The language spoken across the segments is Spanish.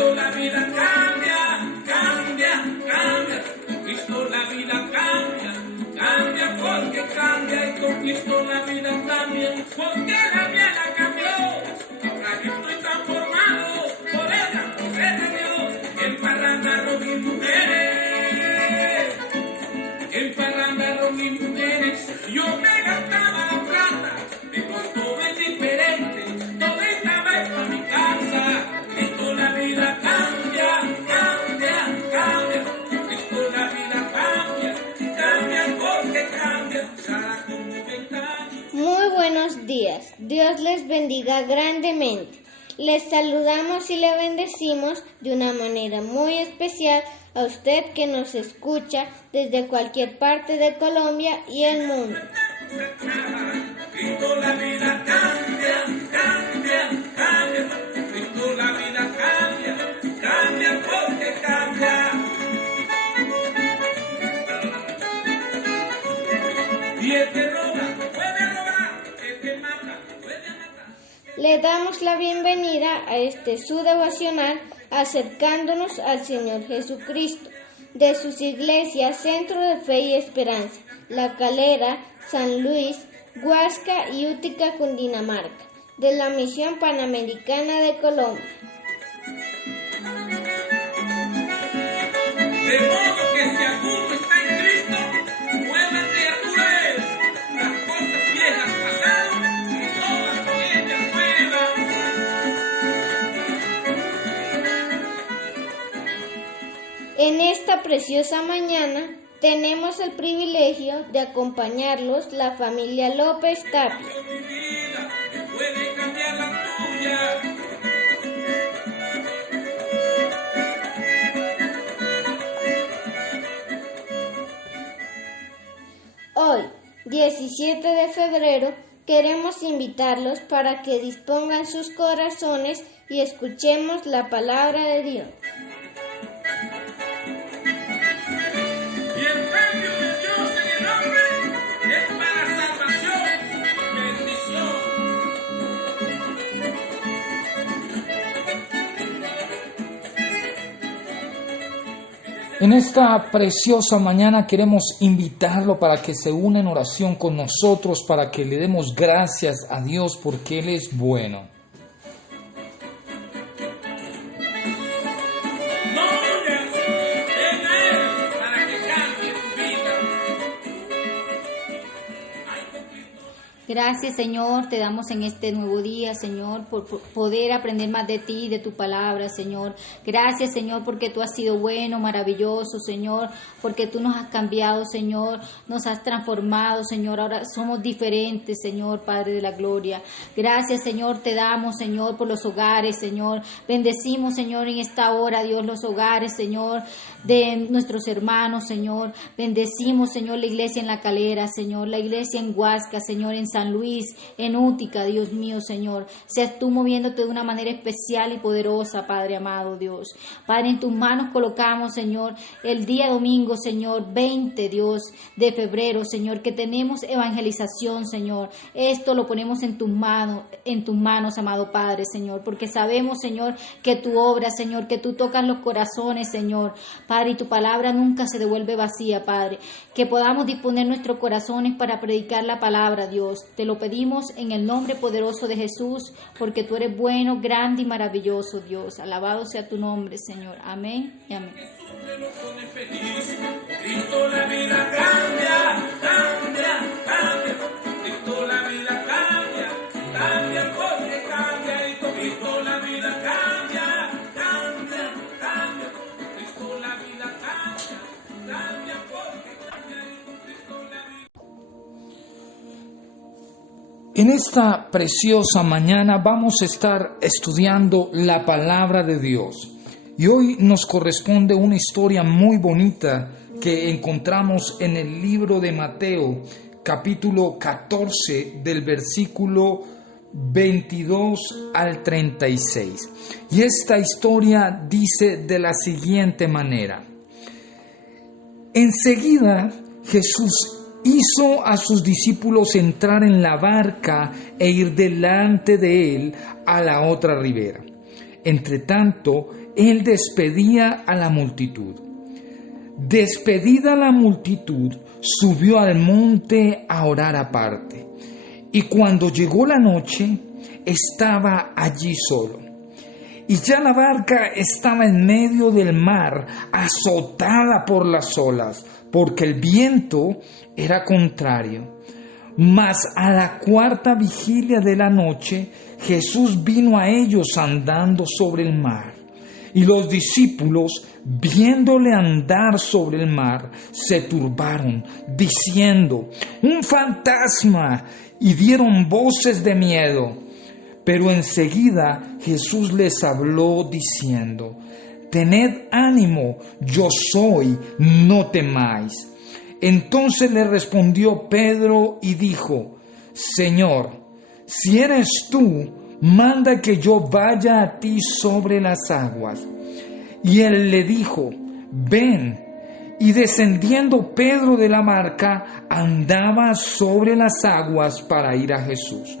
Cristo la vida cambia, cambia, cambia. Con Cristo la vida cambia, cambia porque cambia. Y con Cristo la vida cambia, porque la mía la cambió. Ahora yo estoy transformado por ella, de Dios. En parrandaron mis mujeres, en parrandaron mis mujeres. Yo me gastaba la plata, pero todo es diferente. Todo estaba en para mi casa. Cristo la vida cambia, cambia, cambia. Cristo la vida cambia, cambia porque cambia. Sara con 90 años. Muy buenos días. Dios les bendiga grandemente. Les saludamos y le bendecimos de una manera muy especial a usted que nos escucha desde cualquier parte de Colombia y el mundo. Cristo la vida cambia, cambia, cambia. Cristo la vida cambia, cambia porque cambia. Y el que roba puede robar, el que mata puede matar. Le damos la bienvenida a este su devocional acercándonos al Señor Jesucristo, de sus iglesias Centro de Fe y Esperanza, La Calera, San Luis, Huasca y Útica, Cundinamarca, de la Misión Panamericana de Colombia. De modo que si alguno está en Cristo, nueva criatura es. Las cosas viejas pasaron y todas son hechas nuevas. En esta preciosa mañana tenemos el privilegio de acompañarlos la familia López Tapia. Mi vida que puede cambiar la tuya. Hoy, 17 de febrero, queremos invitarlos para que dispongan sus corazones y escuchemos la palabra de Dios. Y el cambio de Dios en el hombre es para salvación y bendición. En esta preciosa mañana queremos invitarlo para que se una en oración con nosotros, para que le demos gracias a Dios porque Él es bueno. No huyas, ven a Él para que cambie tu vida. Ay, conflicto. Gracias, Señor, te damos en este nuevo día, Señor, por poder aprender más de ti, de tu palabra, Señor. Gracias, Señor, porque tú has sido bueno, maravilloso, Señor, porque tú nos has cambiado, Señor, nos has transformado, Señor. Ahora somos diferentes, Señor, Padre de la gloria. Gracias, Señor, te damos, Señor, por los hogares, Señor. Bendecimos, Señor, en esta hora, Dios, los hogares, Señor, de nuestros hermanos, Señor. Bendecimos, Señor, la iglesia en La Calera, Señor, la iglesia en Huasca, Señor, en San Luis, en Útica, Dios mío, Señor. Seas tú moviéndote de una manera especial y poderosa, Padre amado, Dios. Padre, en tus manos colocamos, Señor, el día domingo, Señor, 20, Dios, de febrero, Señor, que tenemos evangelización, Señor. Esto lo ponemos en tus manos, amado Padre, Señor, porque sabemos, Señor, que tu obra, Señor, que tú tocas los corazones, Señor, Padre, y tu palabra nunca se devuelve vacía, Padre. Que podamos disponer nuestros corazones para predicar la palabra, Dios. Te lo pedimos en el nombre poderoso de Jesús, porque tú eres bueno, grande y maravilloso, Dios. Alabado sea tu nombre, Señor. Amén y amén. Me lo pone feliz. Cristo la vida cambia, cambia, cambia. Cristo la vida cambia, cambia porque cambia. Y con Cristo la vida cambia, cambia, cambia. Cristo la vida cambia, cambia porque cambia. Y con Cristo la vida. En esta preciosa mañana vamos a estar estudiando la palabra de Dios. Y hoy nos corresponde una historia muy bonita que encontramos en el libro de Mateo, capítulo 14, del versículo 22 al 36. Y esta historia dice de la siguiente manera: enseguida Jesús hizo a sus discípulos entrar en la barca e ir delante de él a la otra ribera. Entretanto, él despedía a la multitud. Despedida la multitud, subió al monte a orar aparte. Y cuando llegó la noche, estaba allí solo. Y ya la barca estaba en medio del mar, azotada por las olas, porque el viento era contrario. Mas a la cuarta vigilia de la noche, Jesús vino a ellos andando sobre el mar. Y los discípulos, viéndole andar sobre el mar, se turbaron, diciendo: ¡un fantasma! Y dieron voces de miedo. Pero enseguida Jesús les habló diciendo: tened ánimo, yo soy, no temáis. Entonces le respondió Pedro y dijo: Señor, si eres tú, manda que yo vaya a ti sobre las aguas. Y él le dijo: ven. Y descendiendo Pedro de la barca, andaba sobre las aguas para ir a Jesús.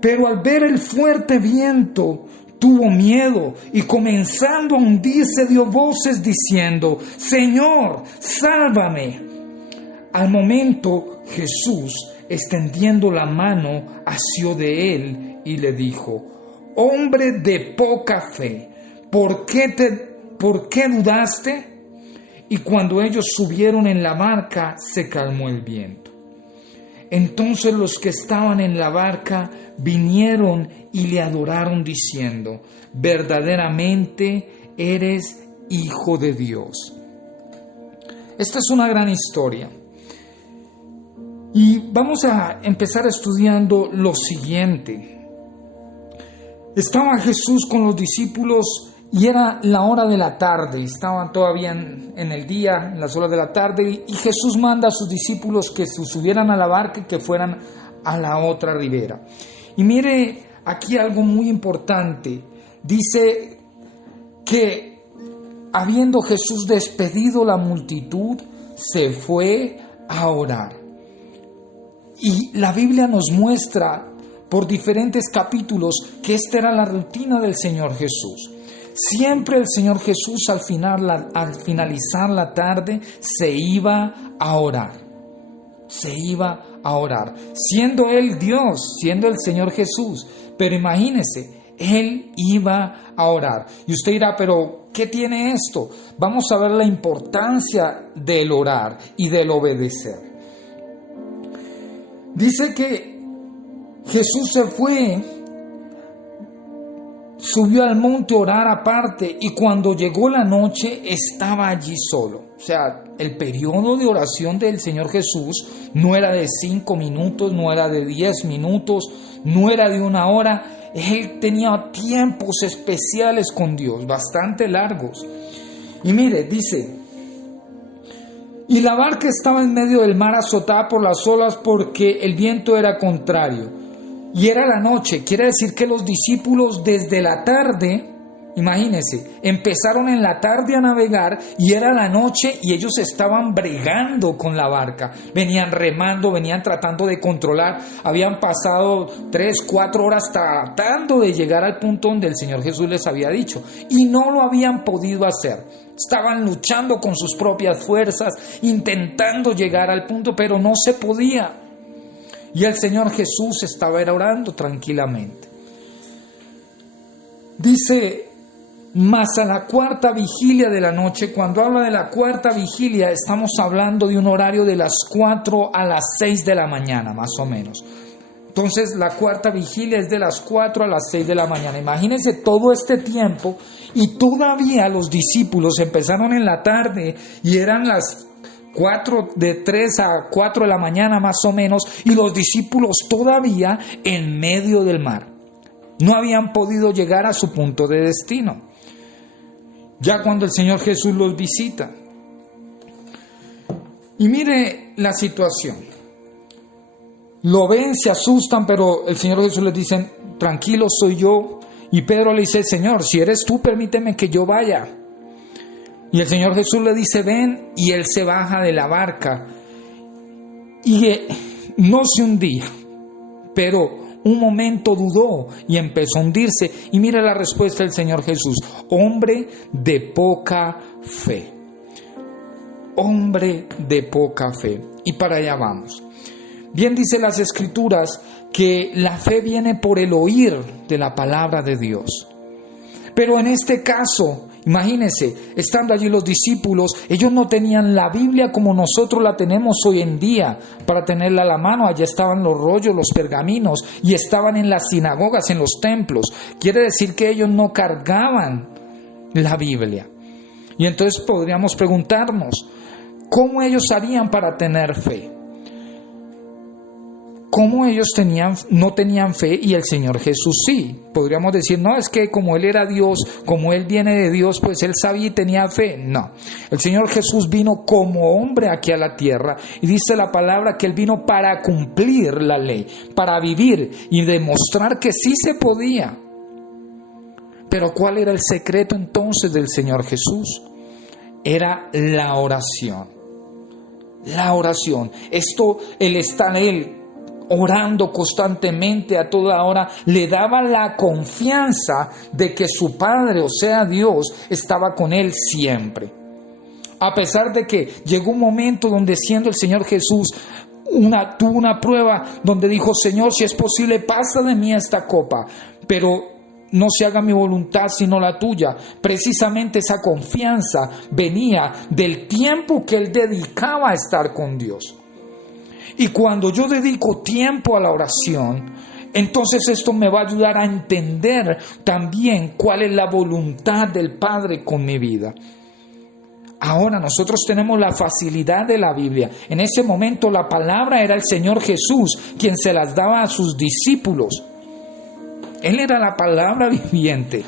Pero al ver el fuerte viento, tuvo miedo y comenzando a hundirse dio voces diciendo: Señor, sálvame. Al momento Jesús, extendiendo la mano, asió de él y le dijo: hombre de poca fe, ¿por qué dudaste? Y cuando ellos subieron en la barca, se calmó el viento. Entonces los que estaban en la barca vinieron y le adoraron diciendo: verdaderamente eres Hijo de Dios. Esta es una gran historia. Y vamos a empezar estudiando lo siguiente. Estaba Jesús con los discípulos y era la hora de la tarde. Estaban todavía en el día, en las horas de la tarde, y Jesús manda a sus discípulos que se subieran a la barca y que fueran a la otra ribera. Y mire aquí algo muy importante. Dice que habiendo Jesús despedido la multitud, se fue a orar. Y la Biblia nos muestra por diferentes capítulos que esta era la rutina del Señor Jesús. Siempre el Señor Jesús al finalizar la tarde se iba a orar. Se iba a orar. Siendo Él Dios, siendo el Señor Jesús. Pero imagínese, Él iba a orar. Y usted dirá: pero ¿qué tiene esto? Vamos a ver la importancia del orar y del obedecer. Dice que Jesús se fue, subió al monte a orar aparte, y cuando llegó la noche estaba allí solo. O sea, el periodo de oración del Señor Jesús no era de 5 minutos, no era de 10 minutos, no era de 1 hora. Él tenía tiempos especiales con Dios, bastante largos. Y mire, dice: y la barca estaba en medio del mar azotada por las olas porque el viento era contrario. Y era la noche, quiere decir que los discípulos desde la tarde, imagínense, empezaron en la tarde a navegar y era la noche y ellos estaban bregando con la barca. Venían remando, venían tratando de controlar, habían pasado 3, 4 horas tratando de llegar al punto donde el Señor Jesús les había dicho y no lo habían podido hacer. Estaban luchando con sus propias fuerzas, intentando llegar al punto, pero no se podía. Y el Señor Jesús estaba orando tranquilamente. Dice: mas a la cuarta vigilia de la noche. Cuando habla de la cuarta vigilia, estamos hablando de un horario de las 4 a las 6 de la mañana, más o menos. Entonces la cuarta vigilia es de las 4 a las 6 de la mañana. Imagínense todo este tiempo y todavía los discípulos empezaron en la tarde y eran las 4, de 3 a 4 de la mañana más o menos, y los discípulos todavía en medio del mar. No habían podido llegar a su punto de destino. Ya cuando el Señor Jesús los visita. Y mire la situación. Lo ven, se asustan, pero el Señor Jesús les dice: tranquilo, soy yo. Y Pedro le dice: Señor, si eres tú, permíteme que yo vaya. Y el Señor Jesús le dice: ven, y él se baja de la barca. Y no se hundía, pero un momento dudó y empezó a hundirse. Y mira la respuesta del Señor Jesús: hombre de poca fe. Hombre de poca fe. Y para allá vamos. Bien dice las Escrituras que la fe viene por el oír de la palabra de Dios. Pero en este caso, imagínense, estando allí los discípulos, ellos no tenían la Biblia como nosotros la tenemos hoy en día, para tenerla a la mano. Allá estaban los rollos, los pergaminos, y estaban en las sinagogas, en los templos. Quiere decir que ellos no cargaban la Biblia. Y entonces podríamos preguntarnos, ¿cómo ellos harían para tener fe? ¿Cómo ellos no tenían fe y el Señor Jesús sí? Podríamos decir, no, es que como Él era Dios, como Él viene de Dios, pues Él sabía y tenía fe. No, el Señor Jesús vino como hombre aquí a la tierra, y dice la palabra que Él vino para cumplir la ley, para vivir y demostrar que sí se podía. Pero ¿cuál era el secreto entonces del Señor Jesús? Era la oración. La oración. Esto, Él orando constantemente a toda hora, le daba la confianza de que su Padre, o sea Dios, estaba con él siempre. A pesar de que llegó un momento donde, siendo el Señor Jesús, tuvo una prueba donde dijo: Señor, si es posible, pasa de mí esta copa, pero no se haga mi voluntad sino la tuya. Precisamente esa confianza venía del tiempo que él dedicaba a estar con Dios. Y cuando yo dedico tiempo a la oración, entonces esto me va a ayudar a entender también cuál es la voluntad del Padre con mi vida. Ahora nosotros tenemos la facilidad de la Biblia. En ese momento la palabra era el Señor Jesús, quien se las daba a sus discípulos. Él era la palabra viviente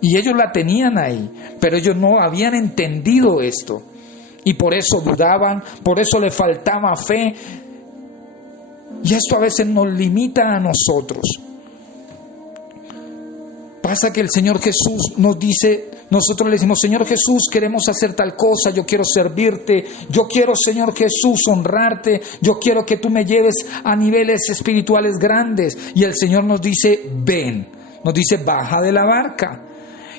y ellos la tenían ahí, pero ellos no habían entendido esto. Y por eso dudaban, por eso le faltaba fe. Y esto a veces nos limita a nosotros. Pasa que el Señor Jesús nos dice, nosotros le decimos: Señor Jesús, queremos hacer tal cosa, yo quiero servirte, yo quiero, Señor Jesús, honrarte, yo quiero que tú me lleves a niveles espirituales grandes. Y el Señor nos dice: ven, nos dice: baja de la barca.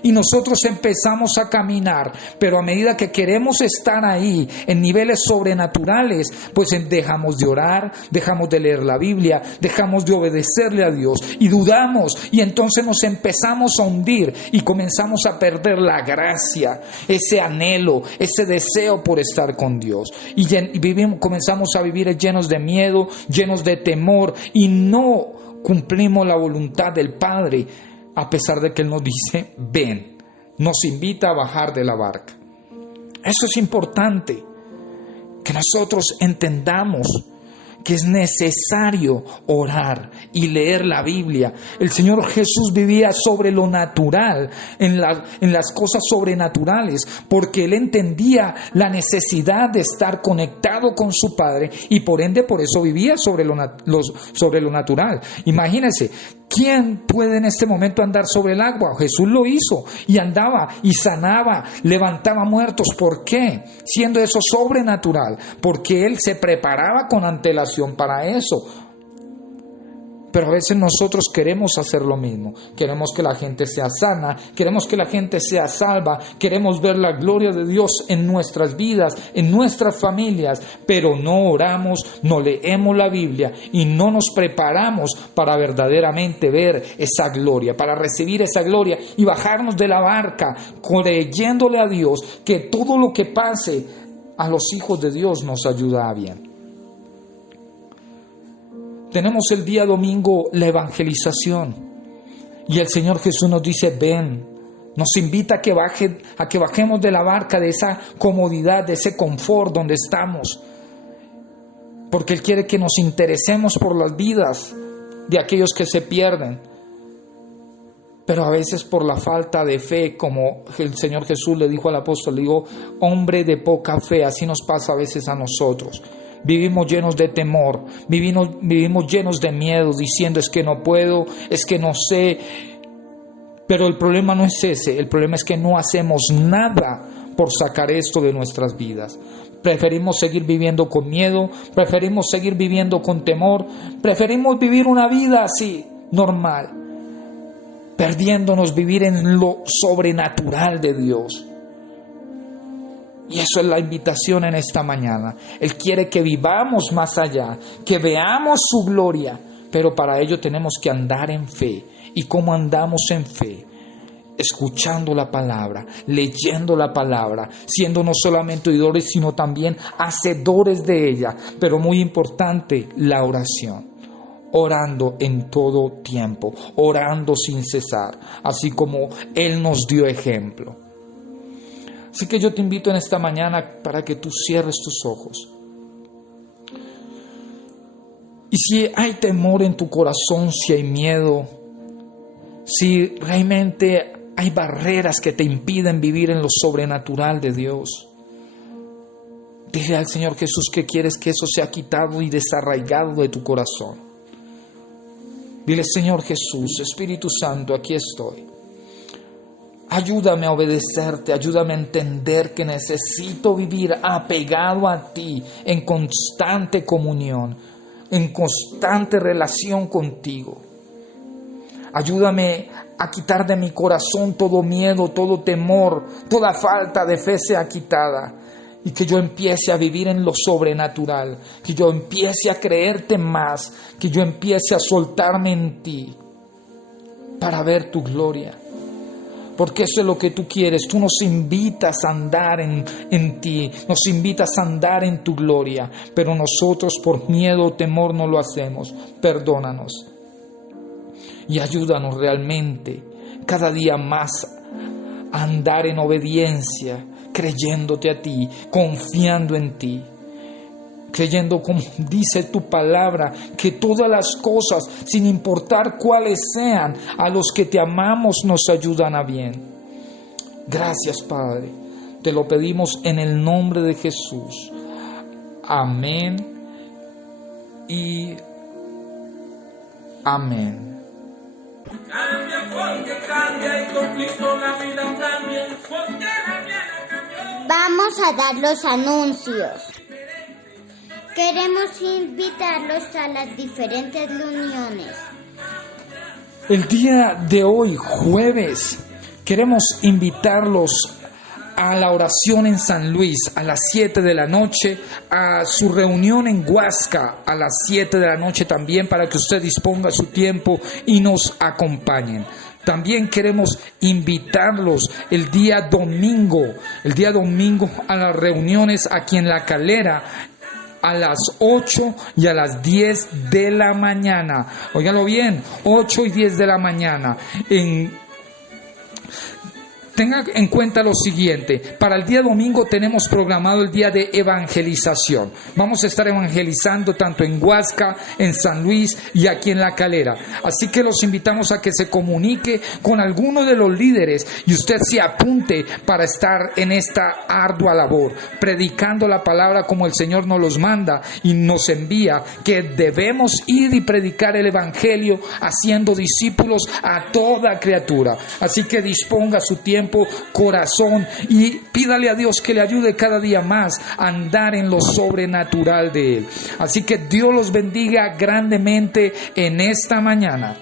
Y nosotros empezamos a caminar, pero a medida que queremos estar ahí en niveles sobrenaturales, pues dejamos de orar, dejamos de leer la Biblia, dejamos de obedecerle a Dios y dudamos, y entonces nos empezamos a hundir y comenzamos a perder la gracia, ese anhelo, ese deseo por estar con Dios. Y comenzamos a vivir llenos de miedo, llenos de temor, y no cumplimos la voluntad del Padre. A pesar de que Él nos dice: ven, nos invita a bajar de la barca. Eso es importante, que nosotros entendamos que es necesario orar y leer la Biblia. El Señor Jesús vivía sobre lo natural, en las cosas sobrenaturales, porque Él entendía la necesidad de estar conectado con su Padre, y por ende por eso vivía sobre lo natural. Imagínense, ¿quién puede en este momento andar sobre el agua? Jesús lo hizo, y andaba y sanaba, levantaba muertos. ¿Por qué? Siendo eso sobrenatural, porque Él se preparaba con antelación para eso. Pero a veces nosotros queremos hacer lo mismo. Queremos que la gente sea sana, queremos que la gente sea salva, queremos ver la gloria de Dios en nuestras vidas, en nuestras familias, pero no oramos, no leemos la Biblia y no nos preparamos para verdaderamente ver esa gloria, para recibir esa gloria y bajarnos de la barca, creyéndole a Dios que todo lo que pase a los hijos de Dios nos ayuda a bien. Tenemos el día domingo la evangelización, y el Señor Jesús nos dice: ven, nos invita a que bajemos de la barca, de esa comodidad, de ese confort donde estamos, porque Él quiere que nos interesemos por las vidas de aquellos que se pierden. Pero a veces por la falta de fe, como el Señor Jesús le dijo al apóstol, le dijo: hombre de poca fe. Así nos pasa a veces a nosotros. Vivimos llenos de temor, vivimos llenos de miedo, diciendo: es que no puedo, es que no sé. Pero el problema no es ese, el problema es que no hacemos nada por sacar esto de nuestras vidas. Preferimos seguir viviendo con miedo, preferimos seguir viviendo con temor, preferimos vivir una vida así, normal, perdiéndonos vivir en lo sobrenatural de Dios. Y eso es la invitación en esta mañana. Él quiere que vivamos más allá, que veamos su gloria, pero para ello tenemos que andar en fe. ¿Y cómo andamos en fe? Escuchando la palabra, leyendo la palabra, siendo no solamente oidores, sino también hacedores de ella. Pero muy importante, la oración. Orando en todo tiempo, orando sin cesar, así como Él nos dio ejemplo. Así que yo te invito en esta mañana para que tú cierres tus ojos. Y si hay temor en tu corazón, si hay miedo, si realmente hay barreras que te impiden vivir en lo sobrenatural de Dios, dile al Señor Jesús que quieres que eso sea quitado y desarraigado de tu corazón. Dile: Señor Jesús, Espíritu Santo, aquí estoy. Ayúdame a obedecerte, ayúdame a entender que necesito vivir apegado a ti, en constante comunión, en constante relación contigo. Ayúdame a quitar de mi corazón todo miedo, todo temor, toda falta de fe sea quitada. Y que yo empiece a vivir en lo sobrenatural, que yo empiece a creerte más, que yo empiece a soltarme en ti para ver tu gloria. Porque eso es lo que tú quieres. Tú nos invitas a andar en ti, nos invitas a andar en tu gloria, pero nosotros por miedo o temor no lo hacemos. Perdónanos y ayúdanos realmente cada día más a andar en obediencia, creyéndote a ti, confiando en ti, creyendo como dice tu palabra, que todas las cosas, sin importar cuáles sean, a los que te amamos nos ayudan a bien. Gracias, Padre. Te lo pedimos en el nombre de Jesús. Amén y amén. Cambia porque cambia y con Cristo la vida cambia, porque la vida cambió. Vamos a dar los anuncios. Queremos invitarlos a las diferentes reuniones. El día de hoy, jueves, queremos invitarlos a la oración en San Luis a las 7 de la noche, a su reunión en Huasca a las 7 de la noche también, para que usted disponga su tiempo y nos acompañen. También queremos invitarlos el día domingo a las reuniones aquí en La Calera, a las 8 y a las 10 de la mañana. Óigalo bien, 8 y 10 de la mañana. Tenga en cuenta lo siguiente: para el día domingo tenemos programado el día de evangelización. Vamos a estar evangelizando tanto en Huasca, en San Luis y aquí en La Calera. Así que los invitamos a que se comunique con alguno de los líderes y usted se apunte para estar en esta ardua labor, predicando la palabra como el Señor nos los manda y nos envía, que debemos ir y predicar el evangelio haciendo discípulos a toda criatura. Así que disponga su tiempo, corazón, y pídale a Dios que le ayude cada día más a andar en lo sobrenatural de Él. Así que Dios los bendiga grandemente en esta mañana.